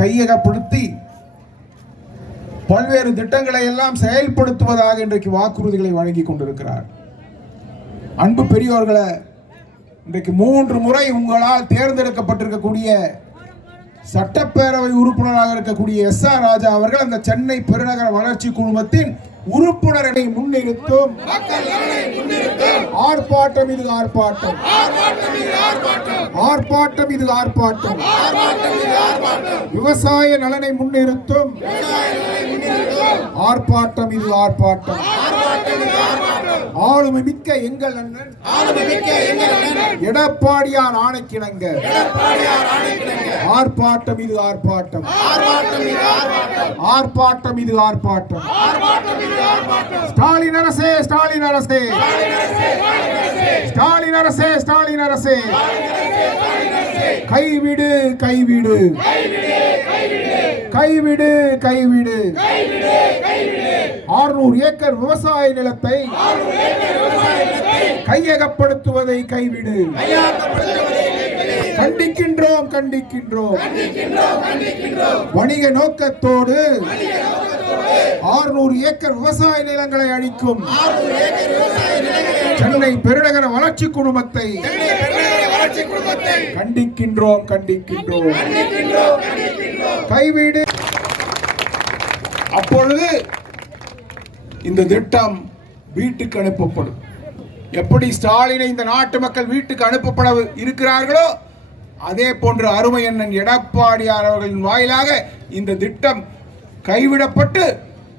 கையகப்படுத்தி பல்வேறு திட்டங்களை எல்லாம் செயல்படுத்துவதாக இன்றைக்கு வாக்குறுதிகளை வழங்கி கொண்டிருக்கிறார். அன்பு பெரியோர்களை இன்றைக்கு மூன்று முறை உங்களால் தேர்ந்தெடுக்கப்பட்டிருக்கக்கூடிய சட்டப்பேரவை உறுப்பினராக இருக்கக்கூடிய எஸ் ஆர் ராஜா அவர்கள் அந்த சென்னை பெருநகர வளர்ச்சி குழுமத்தின் உறுப்பினரை முன்னிறுத்தும். ஆர்ப்பாட்டம் இது ஆர்ப்பாட்டம். ஆர்ப்பாட்டம் இது ஆர்ப்பாட்டம். விவசாய நலனை முன்னிறுத்தும். ஆர்ப்பாட்டம் இது ஆர்ப்பாட்டம். ஆளுமை மிக்க எங்கள் அண்ணன். எடப்பாடியார் ஆணைக்கிணங்க. ஆர்ப்பாட்டம் இது ஆர்ப்பாட்டம். ஆர்ப்பாட்டம் இது ஆர்ப்பாட்டம். ஸ்டாலின் அரசே ஸ்டாலின் அரசே. ஸ்டாலின் அரசே ஸ்டாலின் அரசே. கைவிடு கைவிடு. கைவிடு. கைவிடு ஆறுநூறு ஏக்கர் விவசாய நிலத்தை கையகப்படுத்துவதை கைவிடு. கண்டிக்கின்றோம் கண்டிக்கின்றோம். வணிக நோக்கத்தோடு ஆறுநூறு ஏக்கர் விவசாய நிலங்களை அழிக்கும். சென்னை பெருநகர வளர்ச்சி குழுமத்தை கண்டிக்கின்றோம் கண்டிக்கின்றோம். கைவிடு. அப்பொழுது இந்த திட்டம் வீட்டுக்கு அனுப்பப்படும். எப்படி ஸ்டாலினை இந்த நாட்டு மக்கள் வீட்டுக்கு அனுப்பப்பட இருக்கிறார்களோ அதே போன்று அருமை அண்ணன் எடப்பாடியார் அவர்களின் வாயிலாக இந்த திட்டம் கைவிடப்பட்டு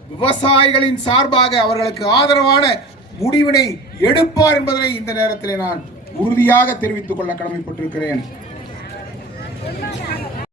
விவசாயிகளின் சார்பாக அவர்களுக்கு ஆதரவான முடிவினை எடுப்பார் என்பதனை இந்த நேரத்தில் நான் உறுதியாக தெரிவித்துக் கொள்ள கடமைப்பட்டிருக்கிறேன்.